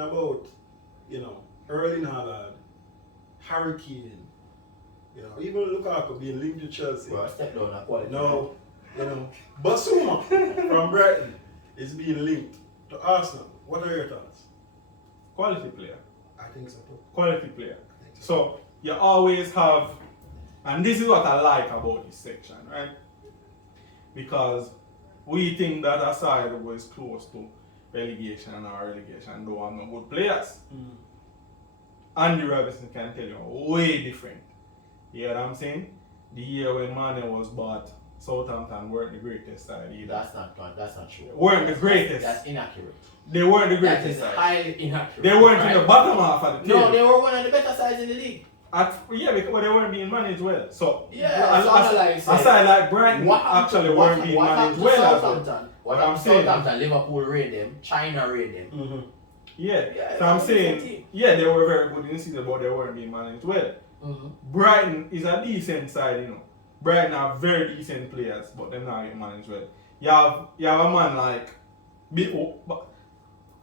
about, Erling Haaland, Harry Kane, even Lukaku being linked to Chelsea. Well, step down a quality. No, Basuma from Brighton is being linked to Arsenal. What are your thoughts? Quality player. I think so too. Quality player. I think So you always have, and this is what I like about this section, right? Because we think that a side was close to relegation or relegation, though I'm not good players. Andy Robinson can tell you way different. You know what I'm saying? The year when Mane was bought, Southampton weren't the greatest side either. That's not true. Weren't the greatest. That's inaccurate. They weren't the That greatest is side. highly inaccurate. They weren't right? in the bottom half of the table. No, they were one of the better sides in the league. Yeah, because they weren't being managed well. So aside like Brighton actually weren't being managed well. What I'm saying, Southampton, Liverpool raid them, China raid them. Mm-hmm. Yeah, so I'm saying, they were very good in the season, but they weren't being managed well. Mm-hmm. Brighton is a decent side, Brighton have very decent players, but they're not getting managed well. You have a man like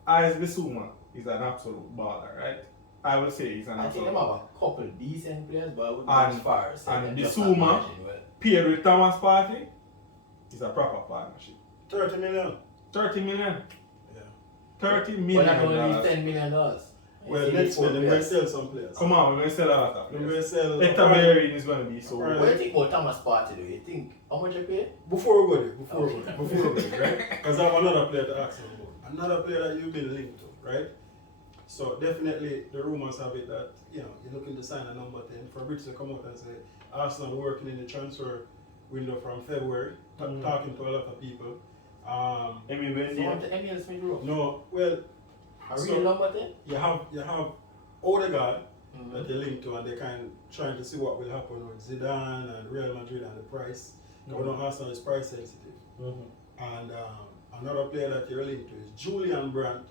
Ais Bissouma is an absolute baller, right? I will say he's an I absolute think they have a couple decent players, but I wouldn't go as far as saying and they're just Bissouma not managing well. paired with Thomas Partey is a proper partnership. 30 million. 30 million. Yeah. 30 million. But that only dollars. $10 million. Well, next year they're going to sell some players. Come on, we're going to sell a lot of They're going players. to sell. Hector Bellerin is going to be so. Right. What do you think about Thomas Partey though? You think how much you pay? Before we go there, right? Because I have another player to ask you about. Another player that you've been linked to, right? So definitely the rumors have it that you're looking to sign a number 10 for Brits to come out and say Arsenal working in the transfer window from February, talking to a lot of people. Emil Smith Rowe? No, well, a real number 10? you have Odegaard that they linked to, and they're kind of trying to see what will happen with Zidane and Real Madrid and the price. Because we know Arsenal is price sensitive. And another player that you're linked to is Julian Brandt,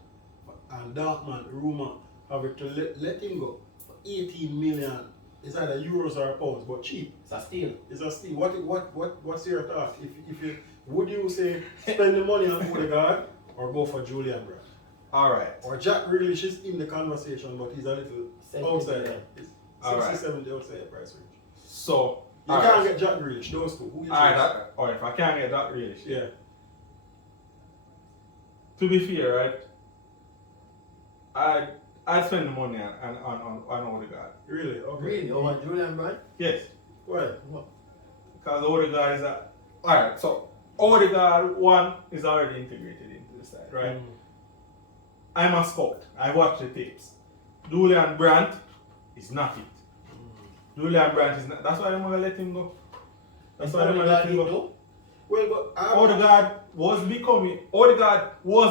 and Dartman rumor have it to let him go for 18 million. It's either euros or pounds, but cheap. It's a steal. It's a steal. What's your thought? If you would you say spend the money on Odegaard or go for Julian Brandt? Alright. Or Jack Grealish is in the conversation, but he's a little outside. It's 60-70 outside the price range. So you can't get Jack Grealish, those two. Who you choose? Or if I can't get Jack Grealish, yeah. To be fair, right? I'd spend the money on Odegaard. Really? Okay. Really? Over Julian Brandt? Yes. Why? Because Odegaard is alright, so Odegaard one is already integrated into the side, right? I'm a scout. I watch the tapes. Julian Brandt is not it. Julian Brandt is not. That's why I'm gonna let him go. That's why I'm gonna let him go. Well, but Odegaard was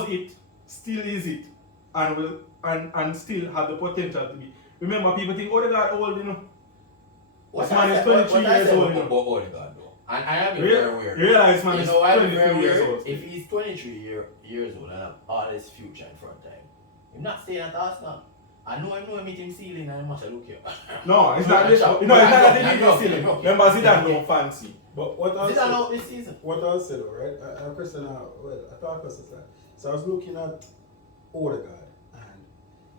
it, still is it, and will and still have the potential to be. Remember, people think Odegaard old, This man is 23 years old. About Odegaard though, and I am very weird. You realize man is I'm 23 very years weird. old. If he's 23 years old and have all his future in front of him, he's not staying at Arsenal. I know him meeting ceiling and he must look here. No, it's not this. It's not that he needs ceiling. Remember, Zidane don't fancy. But what I Zidane out this season. What I said, all right? I have a question. I thought question. So I was looking at Odegaard,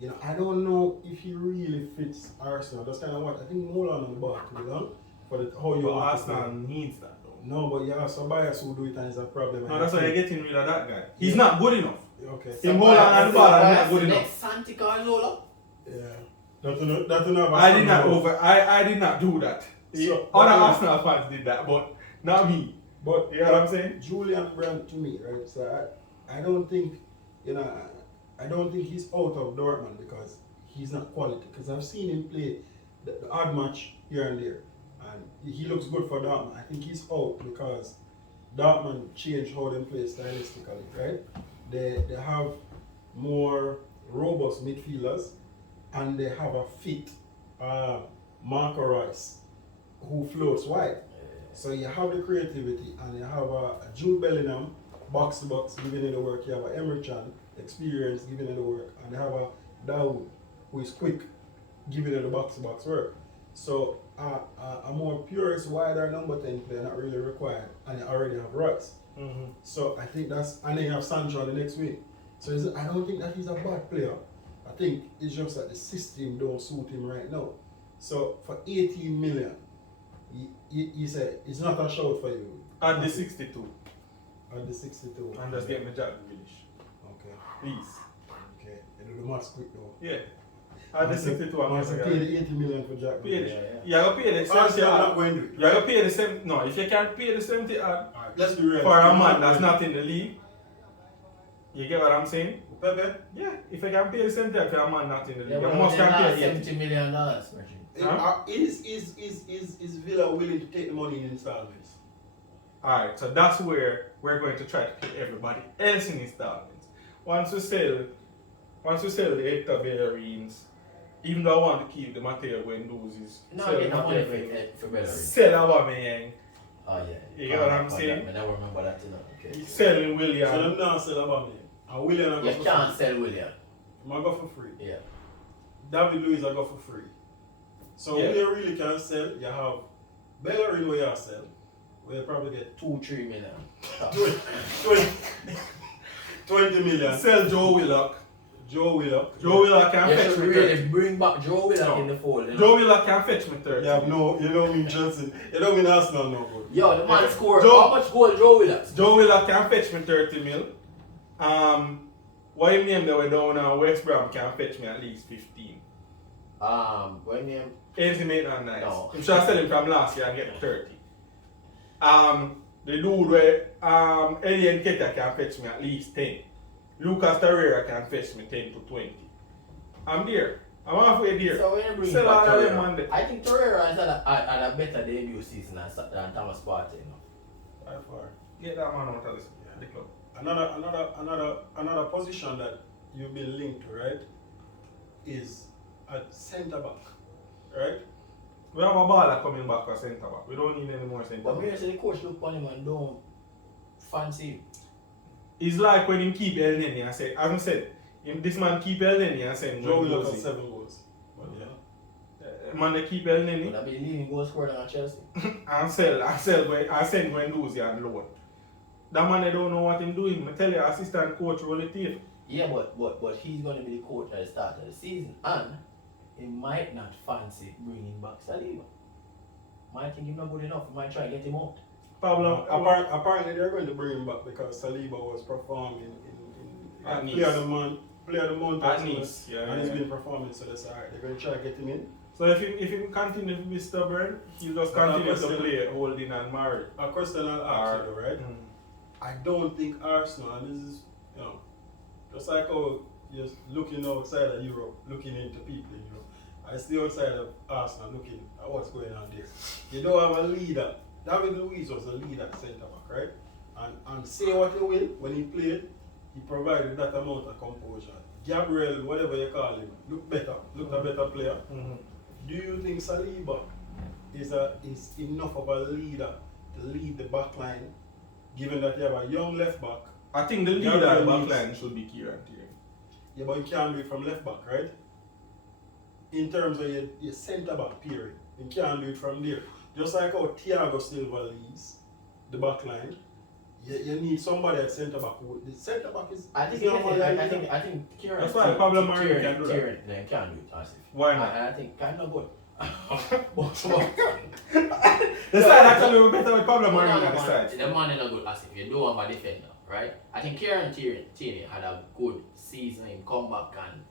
and I don't know if he really fits Arsenal. That's kind of what I think. More on the ball too long for how you Arsenal needs that though. No, but you have some bias who do it, and it's a problem. No, that's why you're getting rid of that guy. He's not good enough. Okay. Him hold on the ball and not good enough. Next Santi Cazorla. Yeah. That enough. I did not do that. So, other Arsenal fans did that, but not me. But you know what I'm saying? Julian Brandt to me, right? So I don't think, I don't think he's out of Dortmund because he's not quality. Because I've seen him play the odd match here and there, and he looks good for Dortmund. I think he's out because Dortmund changed how they play stylistically, right? They have more robust midfielders, and they have a fit Marco Reus who floats wide. So you have the creativity, and you have a Jude Bellingham, box to box, giving it the work. You have a Emre Can, experience, giving it the work. And you have a Dawood, who is quick, giving it the box to box work. So a more purist, wider number 10 player not really required, and you already have Reus. So I think and then you have Sancho the next week. So I don't think that he's a bad player. I think it's just that the system don't suit him right now. So for 18 million, you say it's not a shout for you. At the 62. At the 62. And just get me Jack Grealish. Okay. Please. Okay. You do the maths quick though. Yeah. At the 62, I'm going going to pay the 80 million for Jack. pay Grealish. the, you gotta pay the 70 Arsenal are not odd. going to do it. You gotta pay the 70. No, if you can't pay the 70 odd Alright, let's be real. for a man that's not in the league, you get what I'm saying? Pepe, Yeah. If you can pay the 70 odd for a man not in the league, Yeah, you but must they're can not pay 80. $70 million, Reggie. Huh? is Villa willing to take the money in installments? Alright, so that's where we're going to try to pay everybody else in installments. Once we sell the Hector Bellerines, even though I want to keep the Mateo Guendouzi's, No, sell I the get the money Mateo for Bellerin. sell Aubameyang, Oh, yeah. You get what I'm saying? I never remember that, you know. Okay. selling William. So them now sell about me. And William I You go for can't free. sell William. I go for free. Yeah. David Luiz I go for free. So Yeah. where you really can sell, you have Bellerin where you sell, where you probably get 2-3 million. 20 million. Sell Joe Willock. Joe Willock. Joe Willock can You fetch should me really 30. bring back Joe Willock No. in the fold. You know? Joe Willock can fetch me 30. You have no, you don't mean Chelsea. You don't mean Arsenal no good. Yo, the man scored. Joe- How much goal Joe Willock? Joe Willock can fetch me 30 mil. What him name they were down now, West Brom can fetch me at least 15. When name? Intimate and nice. No. I'm sure I sell him from last year and get 30. The dude where Eddie Nketiah can fetch me at least 10. Lucas Torreira can fetch me 10 to 20. I'm there. I'm halfway there. So when you bring Sell back all of them Torreira, on there. I think Torreira has had a better debut season than Thomas Partey. You know? By far. Get that man out of this the club. Another position that you've been linked to, right, is at centre back, right? We have a baller coming back for centre back. We don't need any more centre But me back. say the coach look upon him and don't fancy him. It's like when him keep El Neni and say, as I said, this man keep El Neni and say, Joe Willock has 7 goals. But yeah. Man they keep El Neni Would have been leading goal scorer than Chelsea. and send Guendouzi and loan. That man they don't know what him doing. I tell you, assistant coach roll the tape. Yeah, but he's going to be the coach at the start of the season, and he might not fancy bringing back Saliba. Might think he's not good enough. He might try and get him out. Problem. Apparently they're going to bring him back because Saliba was performing in At Nice. player of the month At or Nice, yeah, and he's yeah. been performing, so that's alright. They're going to try to get him in. So if he continue to be stubborn, he'll just continue to play Holding and Murray. A question I'll ask you though, right? Mm. I don't think Arsenal, and this is, you know, just like how you're looking outside of Europe, looking into people in Europe, I see outside of Arsenal looking at what's going on there. You don't have a leader. David Luiz was a leader at centre back, right? And say what you will, when he played, he provided that amount of composure. Gabriel, whatever you call him, looked a better player. Mm-hmm. Do you think Saliba is enough of a leader to lead the back line, given that you have a young left back? I think the leader Gabriel at the back needs- line should be Kieran Tierney. Yeah, but you can't do it from left back, right? In terms of your centre back period, you can't do it from there. Just like how Thiago Silva leads the back line, you need somebody at centre back. The centre back is. I think is normally a I leader. think Kieran. That's why Pablo Mari can do that. Kieran can do it, Asif. Why not? I think kind of good. The side actually will be better with Pablo Mari on the side. The man is not good as if you do want a defender, right? I think Kieran Tierney had a good season in comeback and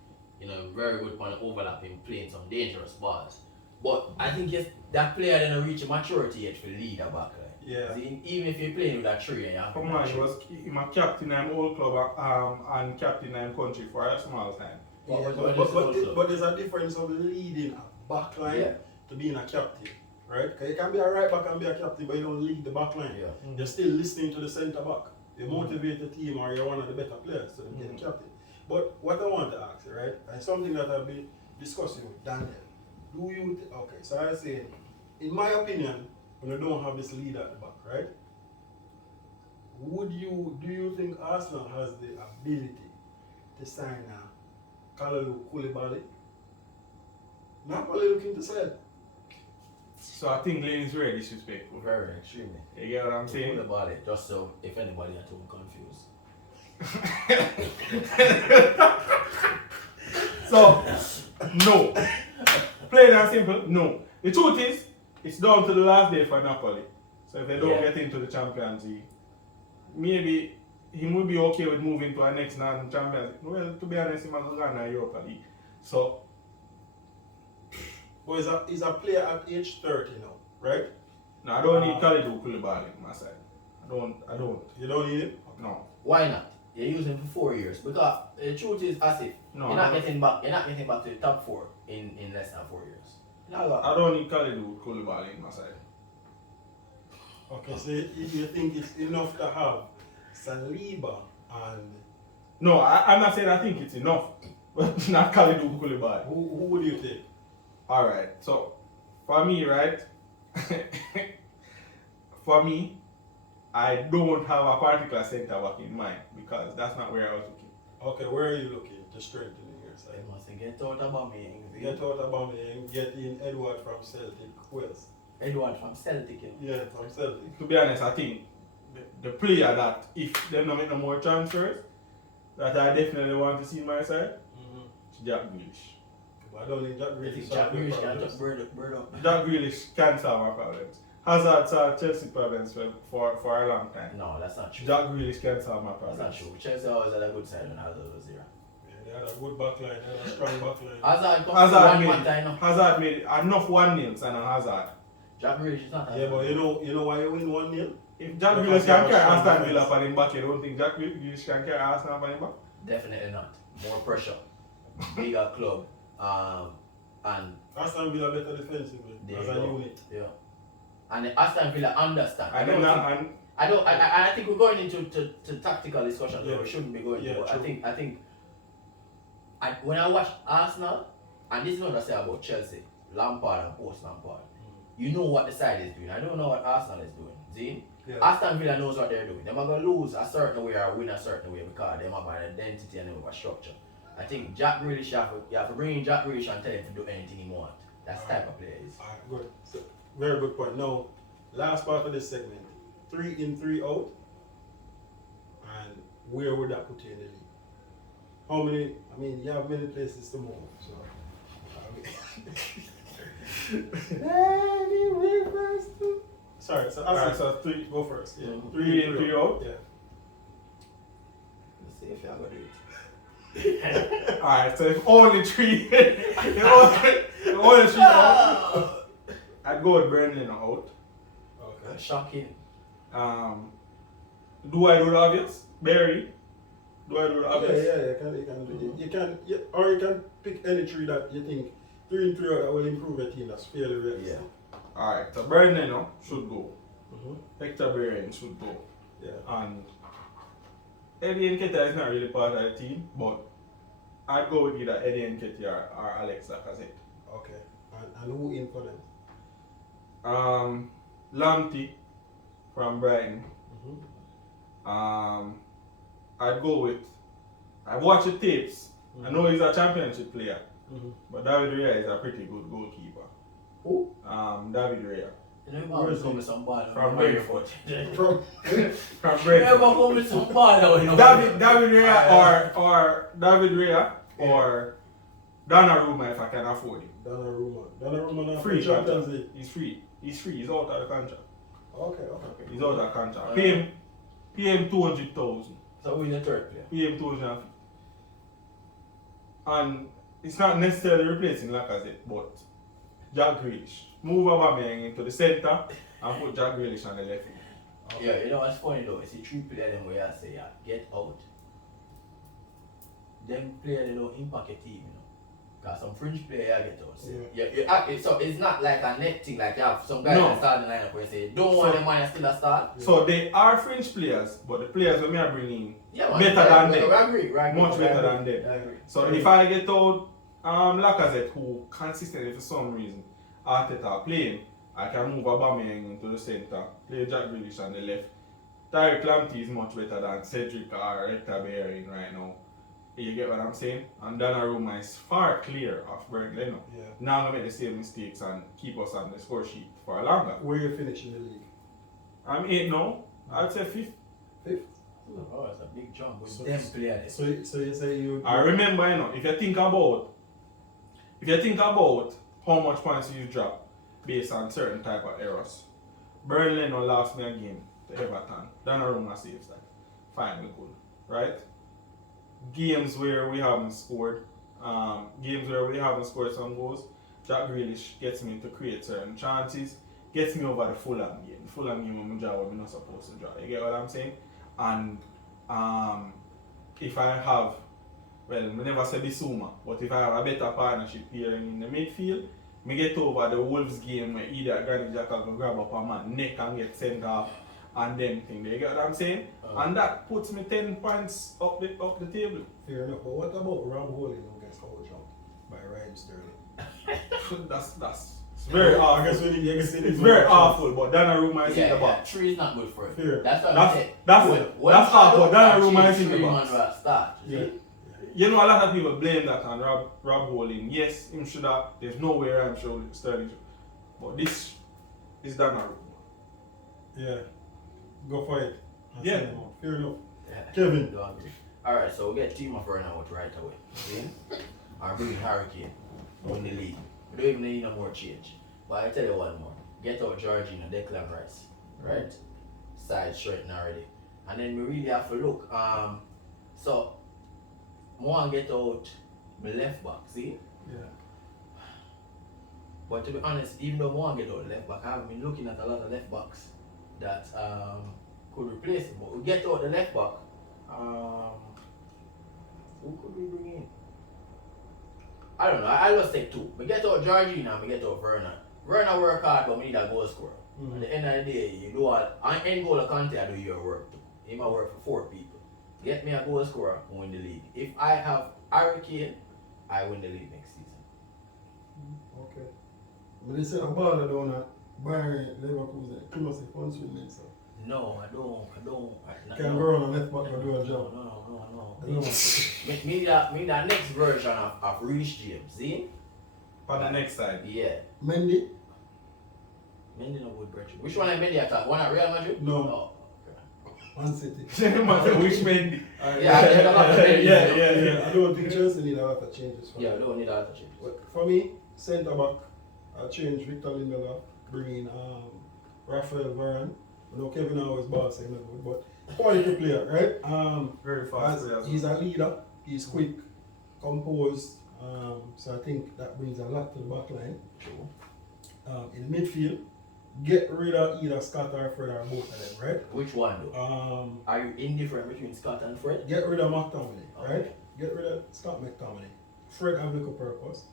very good on the overlap in playing some dangerous balls. But I think that player didn't reach maturity yet to lead a back line. Yeah. See, even if you're playing with a three and you have Come on, he was a captain in old club and captain in country for a small time. Yeah, but there's a difference of leading a back line to being a captain, right? Because you can be a right back and be a captain, but you don't lead the back line. Yeah. You're still listening to the centre back. You motivate the team, or you're one of the better players to get captain. But what I want to ask you, right, and something that I've been discussing with Daniel. Okay, so I say, in my opinion, when you don't have this leader at the back, right? Do you think Arsenal has the ability to sign a Kalidou Koulibaly? Not only looking to sell. So I think Layne is very disrespectful. Very extremely. You get what I'm saying? About it, just so if anybody at home confused. So, no. Plain and simple, no. The truth is, it's down to the last day for Napoli. So if they don't get into the Champions League, maybe he will be okay with moving to our next non-Champions League. Well, to be honest, he might go to Europa League. So, but he's a player at age 30 now, right? no, I don't need Kalidou Koulibaly on my side. I don't. You don't need him? No. Why not? You're using him for 4 years because the truth is, ASIF, No, you're not getting back. You're not getting back to the top 4 in less than 4 years. I don't need Kalidou Koulibaly on my side. Okay, so you think it's enough to have Saliba and No, I'm not saying I think it's enough, but not Kalidou Koulibaly. who would you take? All right. So, for me, right? For me, I don't have a particular centre back in mind because that's not where I was looking. Okay, where are you looking to strengthen your side? They must get out about me. Get out about me and get in Edward from Celtic. Who else? Edward from Celtic. Yeah, from Celtic. To be honest, I think the player that, if they don't make no more transfers, that I definitely want to see in my side, is Jack Grealish. But I don't think Jack Grealish Jack solve your Grealish can problems. just bird up. Jack Grealish can solve our problems. Hazard solved Chelsea problems for a long time. No, that's not true. Jack Grealish can solve my That's problems. not true. Chelsea always had a good side when Hazard was there. Yeah, they had a good backline, they had a strong backline. Hazard comes Hazard one made, time. Hazard made enough 1-0 and a Hazard. Jack Grealish is not. Yeah, but you know why you win 1-0? If Jack Because Grealish he has can carry strong Aston defense. Villa for him back, you don't think Jack Grealish can carry Arsenal for him back? Definitely not. More pressure. Bigger club. And Aston Villa better defensively there as you a go. unit. Yeah. And the Aston Villa understand. And I think we're going into to tactical discussions Yeah. that we shouldn't be going Yeah, to. But true. I think when I watch Arsenal, and this is what I say about Chelsea, Lampard and post Lampard, you know what the side is doing. I don't know what Arsenal is doing. See? Yeah. Aston Villa knows what they're doing. They're going to lose a certain way or win a certain way because they have an identity and they have a structure. I think Jack Grealish, you have to bring in Jack Grealish and tell him to do anything he wants. That's the type of player he is. Alright, good. So, very good point. Now, last part of this segment, 3 in, 3 out. And where would that put you in the league? How many? I mean, you have many places to move. So, sorry. So, Alright, so 3, go first. Yeah. 3 in, 3 out. Yeah. Let's see if y'all got it. Alright, so if only 3, if only 3 out, I'd go with Burnley out. Okay. Shocking. Do I do the obvious? Barry. Do I do the Yeah, obvious? you can, or you can pick any 3 that you think 3 in, 3 out that will improve your team. That's fairly realistic. Alright, so Burnley should go. Mm-hmm. Hector Bellerin should go. Yeah. And Eddie Nketiah is not really part of the team, but I'd go with either Eddie Nketiah or Alex Lacazette. Okay. And who in for them? Lamptey from Brighton. Mm-hmm. I'd go with. I've watched the tapes. I know he's a championship player, Mm-hmm. but David Raya is a pretty good goalkeeper. Who? David Raya You know, Where you is come he? with some ball. From Brentford. From from You ever Brentford. come with some ball? David Raya or David Raya or Donnarumma if I can afford it. Donnarumma now Free for Champions contract. League. He's free. He's out of the contract. Okay. He's out of the contract. Pay him 200,000. So who's the third player? Pay him 250. And it's not necessarily replacing Lacazette, but Jack Grealish. Move Aubameyang into the centre and put Jack Grealish on the left wing. Okay. Yeah, you know what's funny though? It's a 3 player them where I say, yeah, get out. Them player they don't impact a team, you know. Because some fringe player get out. So, so it's not like a net thing, like you have some guys that start the lineup where you say, don't want them man still a start. So they are fringe players, but the players that me are bringing Yeah, man. better than them. I agree. Much better than them. I agree. So if I get out Lacazette, who consistently for some reason Arteta playing, I can move Aubameyang into the centre, play Jack Grealish on the left. Tariq Lamptey is much better than Cedric or Hector Bellerin right now. You get what I'm saying? And Donnarumma is far clear of Burnley now. Yeah. Now I'm going to make the same mistakes and keep us on the score sheet for longer. Where you finish in the league? I'm 8 now. I'd say 5th. 5th. Oh, it's a big jump with So- them players. So you say you. I remember, if you think about if you think about how much points you drop based on certain type of errors, Burnley no lost me a game to Everton. Donnarumma saves that. Final goal, right? Games where we haven't scored some goals, Jack Grealish gets me to create certain chances, gets me over the Fulham game. The Fulham game I'm not supposed to draw. You get what I'm saying? And if I have, well, I never say Bissouma, but if I have a better partnership here in the midfield, me get over the Wolves game where either Granit Xhaka can grab up a man neck and get sent off and them thing. You get what I'm saying? And that puts me 10 points up the table. Fair enough. But what about Rob Holding who gets out-jumped by Ryan Sterling? that's it's very awful. I guess It's very awful, but Donnarumma is in the box. 3 is not good for it. Fair. That's what I'm saying. That's awful. Donnarumma is in the box. Start. Yeah. You know, a lot of people blame that on Rob Holding. Yes, him should have. There's no way I'm sure Sterling should. But this is Donnarumma. Yeah. Go for it. Yeah. Fair enough. Yeah. Kevin. Alright, so we get team of running out right away. See? Or bring Hurricane. Win the league. We don't even need no more change. But I tell you one more. Get out Georgina, Declan Rice. Right? Side straighten already. And then we really have to look. So more get out my left back, see? Yeah. But to be honest, even though more get out left back, I have been looking at a lot of left backs that could replace him. But we get out the left back. Who could we bring in? I don't know. I'll just take 2. We get out Georgina and we get out Werner. Werner work hard, but we need a goal scorer. At the end of the day, you do all. End goal of Conte, I do your work too. He might work for 4 people. Get me a goal scorer, I win the league. If I have Hurricane, I win the league next season. Okay. But they said a baller down at Bayern Leverkusen. You must have fun swimming, so. No, I don't. Can go on the left back and do a job. No. Me that next version of Reece James, see? On the next side. Yeah. Mendy? Mendy no good, Bertrand. Which one I Mendy attack? One at Real Madrid? No. Oh, Man City. Which Mendy? Yeah. I don't think Chelsea need a lot of changes. Yeah, we don't need a lot of changes. But for me, centre back, I change Victor Lindelof, bring in Raphael Varane. I know Kevin always boss saying that, but quality player, right? Very fast player. He's a leader. He's quick, composed. So I think that brings a lot to the back line. True. In midfield, get rid of either Scott or Fred or both of them, right? Which one though? Are you indifferent between Scott and Fred? Get rid of McTominay, Okay. right? Get rid of Scott McTominay. Fred have little purpose.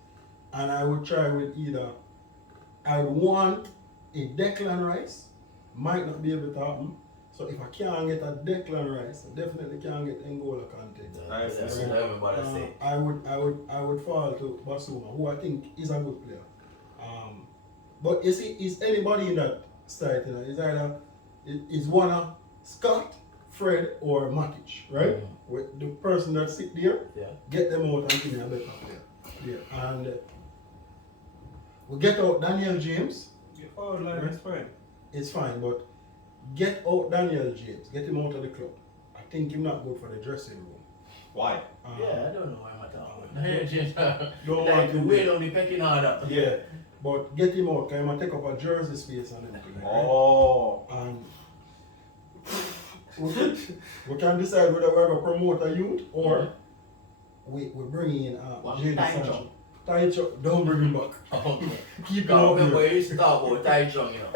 And I would try with either, I would want a Declan Rice, might not be able to happen. So if I can't get a Declan Rice, I definitely can't get N'Golo Kante. That's what everybody say. I would fall to Basuma, who I think is a good player. But you see, is anybody in that side? You know, it's either is one of Scott, Fred, or Matic, right? With the person that sit there, get them out and give me a better player. Yeah, and we get out Daniel James. It's fine. It's fine, but get out Daniel James. Get him out of the club. I think he's not good for the dressing room. Why? Yeah, I don't know why I'm talking about. Don't Like want the him way there. on the pecking order. Yeah, but get him out. Can take up a jersey space and everything. Right? Oh. And we can decide whether we're going to promote a youth or we bring in Jadon Sancho. Tai Chung, don't bring him back. Okay. Keep him out Remember there. you used to talk about Tai Chung, you know.